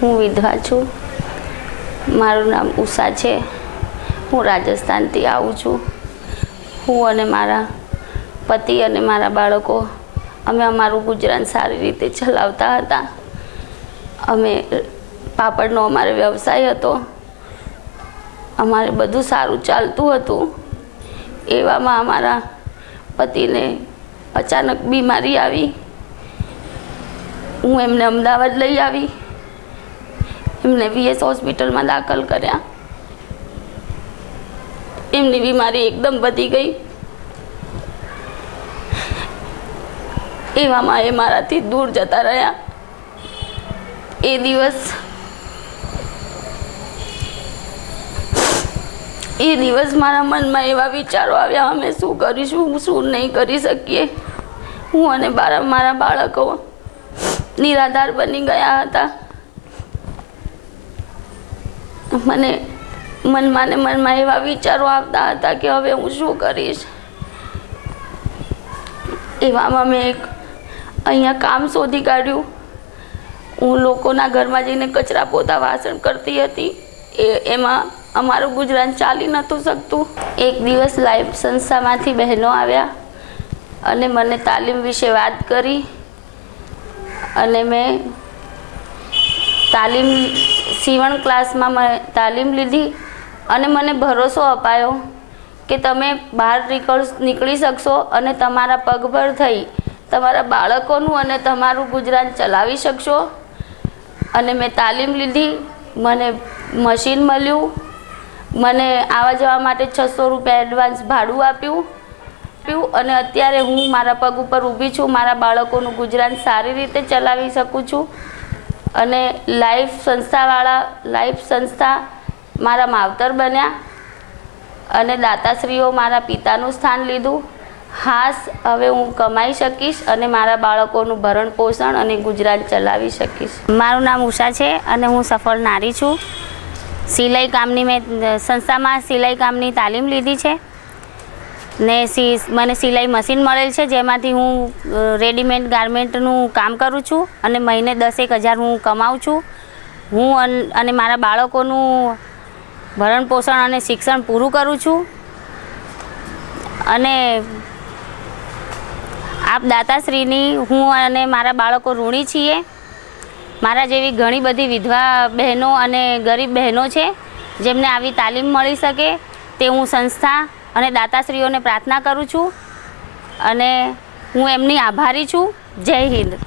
હું વિધવા છું। મારું નામ ઉષા છે। હું રાજસ્થાનથી આવું છું। હું અને મારા પતિ અને મારા બાળકો અમે અમારું ગુજરાન સારી રીતે ચલાવતા હતા। અમે પાપડનો અમારો વ્યવસાય હતો। અમારે બધું સારું ચાલતું હતું। એવામાં અમારા પતિને અચાનક બીમારી આવી। હું એમને અમદાવાદ લઈ આવી। એમને VS હોસ્પિટલમાં દાખલ કર્યા। એમની બીમારી એકદમ વધી ગઈ। એવામાં એ મારાથી દૂર જતા રહ્યા। એ દિવસ મારા મનમાં એવા વિચારો આવ્યા, અમે શું કરીશું, શું નહીં કરી શકીએ। હું અને મારા બાળકો નિરાધાર બની ગયા હતા। મને મનમાં એવા વિચારો આવતા હતા કે હવે હું શું કરીશ। એવામાં મેં અહીંયા કામ શોધી કાઢ્યું। હું લોકોના ઘરમાં જઈને કચરા પોતા વાસણ કરતી હતી। એમાં અમારું ગુજરાન ચાલી નહોતું શકતું। એક દિવસ લાઈફ સંસ્થામાંથી બહેનો આવ્યા અને મને તાલીમ વિશે વાત કરી અને મેં સીવણ ક્લાસમાં મેં તાલીમ લીધી અને મને ભરોસો અપાયો કે તમે બહાર નીકળી શકશો અને તમારા પગભર થઈ તમારા બાળકોનું અને તમારું ગુજરાન ચલાવી શકશો। અને મેં તાલીમ લીધી। મને મશીન મળ્યું। મને આવવા જવા માટે 600 રૂપિયા એડવાન્સ ભાડું આપ્યું અને અત્યારે હું મારા પગ ઉપર ઊભી છું। મારા બાળકોનું ગુજરાન સારી રીતે ચલાવી શકું છું। અને લાઈફ સંસ્થા મારા માવતર બન્યા અને દાતાશ્રીઓ મારા પિતાનું સ્થાન લીધું। હાશ, હવે હું કમાઈ શકીશ અને મારા બાળકોનું ભરણ પોષણ અને ગુજરાન ચલાવી શકીશ। મારું નામ ઉષા છે અને હું સફળ નારી છું। સિલાઈ કામની મેં સંસ્થામાં સિલાઈ કામની તાલીમ લીધી છે ને મને સિલાઈ મશીન મળેલ છે, જેમાંથી હું રેડીમેડ ગારમેન્ટનું કામ કરું છું અને મહિને 10,000 હું કમાઉં છું। હું અને મારા બાળકોનું ભરણ પોષણ અને શિક્ષણ પૂરું કરું છું। અને આપ દાતાશ્રીની હું અને મારા બાળકો ઋણી છીએ। મારા જેવી ઘણી બધી વિધવા બહેનો અને ગરીબ બહેનો છે જેમને આવી તાલીમ મળી શકે તે હું સંસ્થા અને દાતાશ્રીઓને પ્રાર્થના કરું છું અને હું એમની આભારી છું। જય હિન્દ।